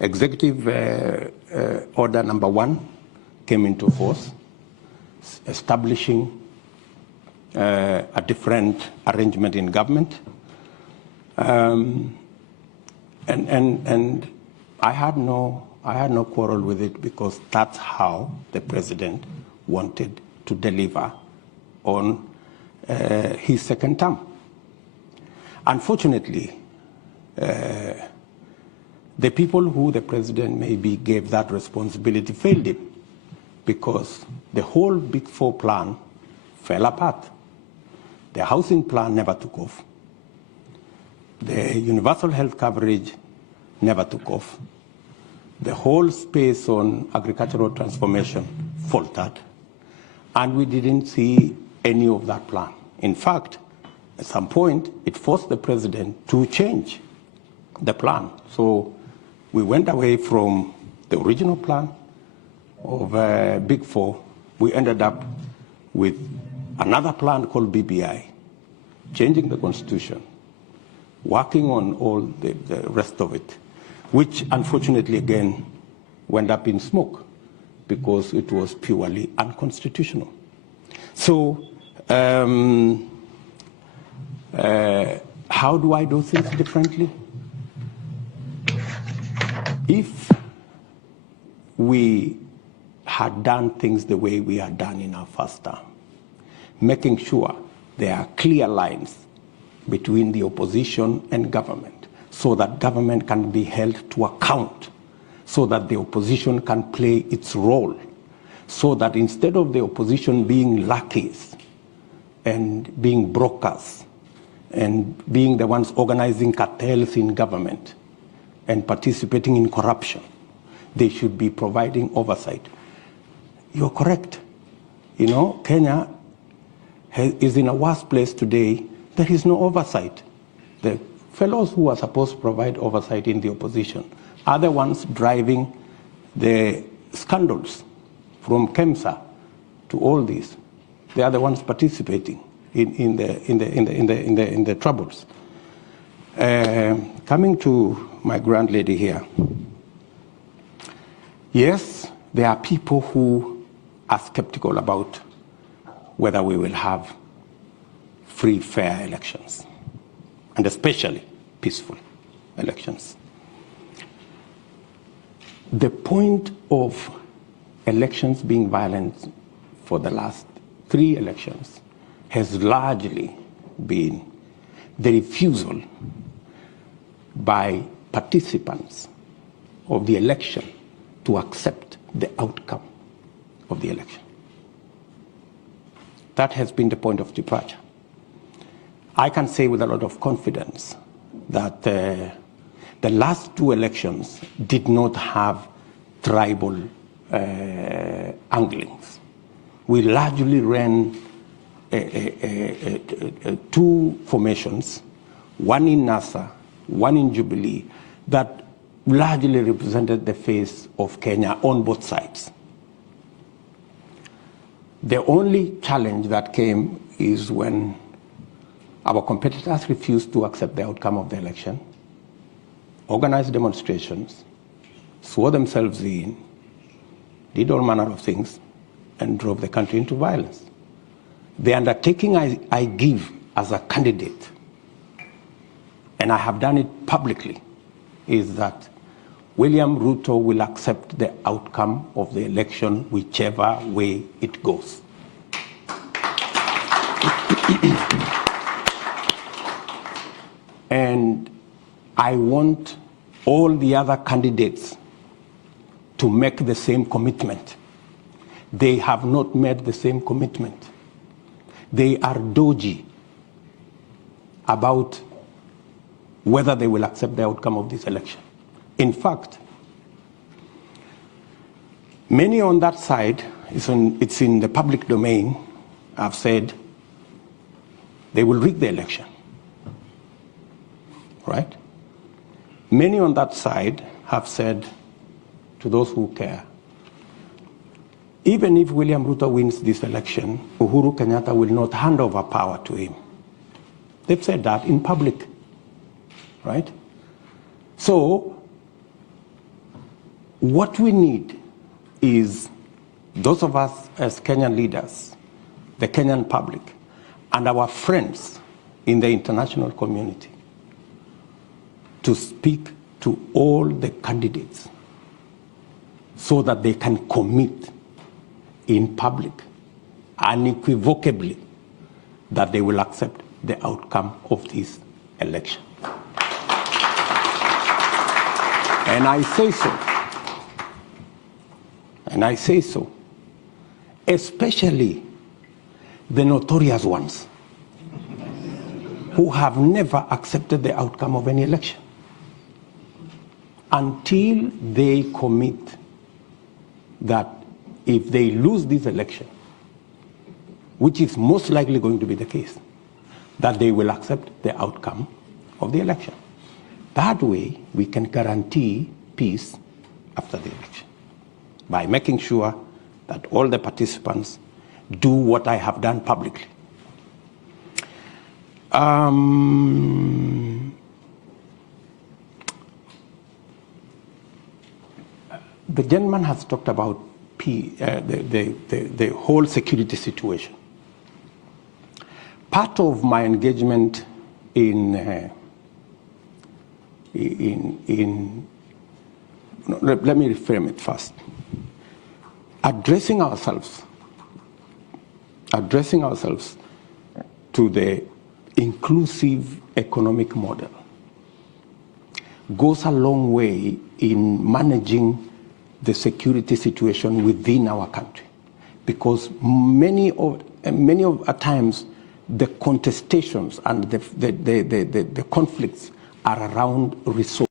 Executive Order number 1 came into force, establishing a different arrangement in government. And I had no quarrel with it, because that's how the president wanted to deliver on his second term. Unfortunately, the people who the president maybe gave that responsibility failed him, because the whole Big Four plan fell apart. The housing plan never took off. The universal health coverage never took off. The whole space on agricultural transformation faltered. And we didn't see any of that plan. In fact, at some point, it forced the president to change the plan. So we went away from the original plan of Big Four. We ended up with another plan called BBI, changing the constitution, working on all the rest of it, which unfortunately again went up in smoke because it was purely unconstitutional. So how do I do things differently? If we had done things the way we had done in our first term, making sure there are clear lines between the opposition and government, so that government can be held to account, so that the opposition can play its role, so that instead of the opposition being lackeys and being brokers and being the ones organizing cartels in government and participating in corruption, they should be providing oversight. You're correct. You know, Kenya is in a worse place today. There is no oversight. The fellows who are supposed to provide oversight in the opposition are the ones driving the scandals, from KEMSA to all these. They are the ones participating in the troubles. Coming to my grand lady here, yes, there are people who are skeptical about whether we will have free, fair elections, and especially peaceful elections. The point of elections being violent for the last 3 elections has largely been the refusal by participants of the election to accept the outcome of the election. That has been the point of departure. I can say with a lot of confidence that the last 2 elections did not have tribal anglings. We largely ran 2 formations, one in NASA, one in Jubilee, that largely represented the face of Kenya on both sides. The only challenge that came is when our competitors refused to accept the outcome of the election, organized demonstrations, swore themselves in, did all manner of things, and drove the country into violence. The undertaking I give as a candidate, and I have done it publicly, is that William Ruto will accept the outcome of the election whichever way it goes. And I want all the other candidates to make the same commitment. They have not made the same commitment. They are dodgy about whether they will accept the outcome of this election. In fact, many on that side, it's in the public domain, have said they will rig the election, right? Many on that side have said to those who care, even if William Ruto wins this election, Uhuru Kenyatta will not hand over power to him. They've said that in public, right? So what we need is those of us as Kenyan leaders, the Kenyan public, and our friends in the international community to speak to all the candidates so that they can commit in public unequivocally that they will accept the outcome of this election. And I say so, especially the notorious ones who have never accepted the outcome of any election until they commit that if they lose this election, which is most likely going to be the case, that they will accept the outcome of the election. That way, we can guarantee peace after the election by making sure that all the participants do what I have done publicly. The gentleman has talked about the whole security situation. Part of my engagement let me reframe it first. Addressing ourselves to the inclusive economic model goes a long way in managing the security situation within our country, because many of times the contestations and the conflicts are around resources.